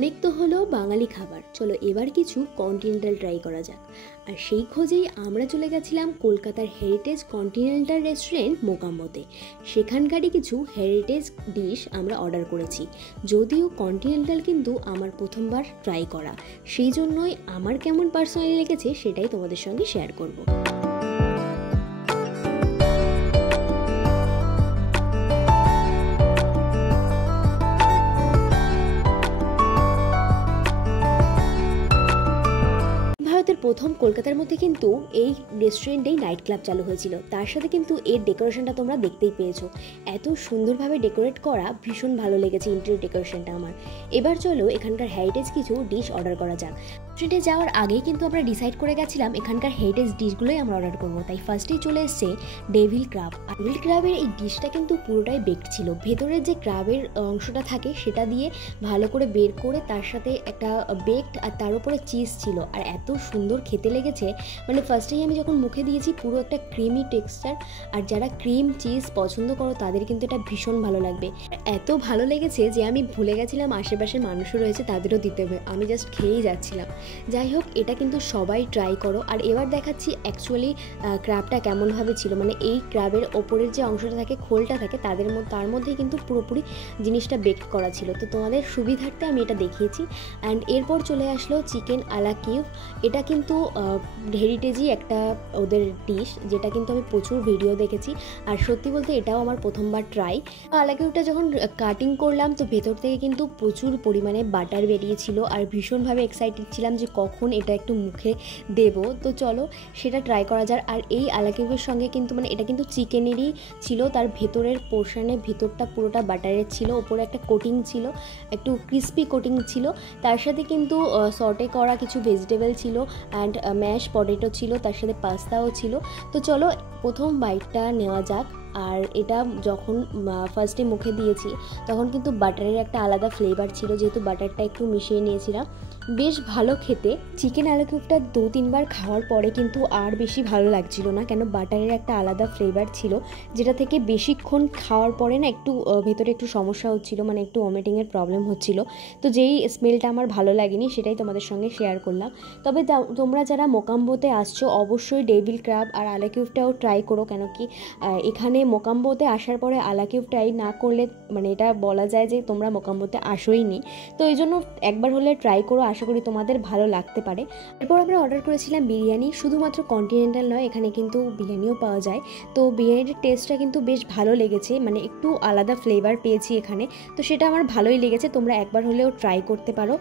অনেক তো হলো বাঙালি খাবার, চলো এবার কিছু কন্টিনেন্টাল ট্রাই করা যাক। আর সেই খোঁজেই আমরা চলে গেছিলাম কলকাতার হেরিটেজ কন্টিনেন্টাল রেস্টুরেন্ট মোকাম্বোতে। সেখানকারই কিছু হেরিটেজ ডিশ আমরা অর্ডার করেছি। যদিও কন্টিনেন্টাল কিন্তু আমার প্রথমবার ট্রাই করা, সেই জন্যই আমার কেমন পার্সোনালি লেগেছে সেটাই তোমাদের সঙ্গে শেয়ার করব। ভারতের প্রথম কলকাতার মধ্যে কিন্তু এই রেস্টুরেন্টেই নাইট ক্লাব চালু হয়েছিল। তার সাথে কিন্তু এর ডেকোরেশনটা তোমরা দেখতেই পেয়েছো, এত সুন্দরভাবে ডেকোরেট করা, ভীষণ ভালো লেগেছে ইন্টেরিয়র ডেকোরেশনটা আমার। এবার চলো এখানকার হেরিটেজ কিছু ডিশ অর্ডার করা যাক। রেস্টুরেন্টে যাওয়ার আগেই কিন্তু আমরা ডিসাইড করে গেছিলাম এখানকার হেরিটেজ ডিশগুলোই আমরা অর্ডার করবো। তাই ফার্স্টেই চলে এসছে ডেভিল ক্রাব। আর ডেভিল ক্রাবের এই ডিশটা কিন্তু পুরোটাই বেকড ছিল। ভেতরের যে ক্রাবের অংশটা থাকে সেটা দিয়ে ভালো করে বের করে তার সাথে একটা বেকড আর তার উপরে চিজ ছিল, আর এত সুন্দর খেতে লেগেছে। মানে ফার্স্টেই আমি যখন মুখে দিয়েছি পুরো একটা ক্রিমি টেক্সচার, আর যারা ক্রিম চিজ পছন্দ করো তাদের কিন্তু এটা ভীষণ ভালো লাগবে। এত ভালো লেগেছে যে আমি ভুলে গেছিলাম আশেপাশের মানুষও রয়েছে, তাদেরও দিতে হবে, আমি জাস্ট খেয়েই যাচ্ছিলাম। যাই হোক, এটা কিন্তু সবাই ট্রাই করো। আর এবার দেখাচ্ছি অ্যাকচুয়ালি ক্র্যাবটা কেমনভাবে ছিল। মানে এই ক্র্যাবের ওপরের যে অংশটা থাকে, খোলটা থাকে, তার মধ্যেই কিন্তু পুরোপুরি জিনিসটা বেকড করা ছিল। তো তোমাদের সুবিধার্থে আমি এটা দেখিয়েছি। অ্যান্ড এরপর চলে আসলো চিকেন আলা কিউব। এটা কিন্তু হেরিটেজই একটা ওদের ডিশ, যেটা কিন্তু আমি প্রচুর ভিডিও দেখেছি। আর সত্যি বলতে এটাও আমার প্রথমবার ট্রাই। আলা কিউবটা যখন কাটিং করলাম তো ভেতর থেকে কিন্তু প্রচুর পরিমাণে বাটার বেরিয়েছিল, আর ভীষণভাবে এক্সাইটেড ছিলাম যে কখন এটা একটু মুখে দেব। তো চলো সেটা ট্রাই করা যায়। আর এই আলা কিউবের সঙ্গে কিন্তু মানে এটা কিন্তু চিকেনেরই ছিল, তার ভেতরের পোর্শনে ভিতরটা পুরোটা বাটারের ছিল, ওপরে একটা কোটিং ছিল, একটু ক্রিস্পি কোটিং ছিল। তার সাথে কিন্তু সর্টে করা কিছু ভেজিটেবল ছিল, অ্যান্ড ম্যাশ পটেটো ছিল, তার সাথে পাস্তাও ছিল। তো চলো প্রথম বাইটটা নেওয়া যাক। আর এটা যখন ফার্স্টে মুখে দিয়েছি তখন কিন্তু বাটারের একটা আলাদা ফ্লেভার ছিল, যেহেতু বাটারটা একটু মিশিয়ে নিয়েছিলাম। বেশ ভালো খেতে। চিকেন আলা কিউবটা 2-3 বার খাওয়ার পরে কিন্তু আর বেশি ভালো লাগছিল না, কেন বাটারের একটা আলাদা ফ্লেভার ছিল, যেটা থেকে বেশিক্ষণ খাওয়ার পরে না একটু ভেতরে একটু সমস্যা হচ্ছিল, মানে একটু ভমিটিংয়ের প্রবলেম হচ্ছিল। তো যেই স্মেলটা আমার ভালো লাগেনি সেটাই তোমাদের সঙ্গে শেয়ার করলাম। তবে তোমরা যারা মোকাম্বোতে আসছো অবশ্যই ডেভিল ক্রাব আর আলা কিউবটাও ট্রাই করো, কেন কি এখানে মোকাম্বোতে আসার পরে আলা কিউব ট্রাই না করলে মানে এটা বলা যায় যে তোমরা মোকাম্বোতে আসোই নি। তো এই জন্য একবার হলে ট্রাই করো, আশা করি তোমাদের ভালো লাগতে পারে। এরপর আমরা অর্ডার করেছিলাম বিরিয়ানি। শুধুমাত্র কন্টিনেন্টাল নয়, এখানে কিন্তু বিরিয়ানিও পাওয়া যায়। তো বিরিয়ানির টেস্টটা কিন্তু বেশ ভালো লেগেছে, মানে একটু আলাদা ফ্লেভার পেয়েছি এখানে। তো সেটা আমার ভালোই লেগেছে, তোমরা একবার হলেও ট্রাই করতে পারো।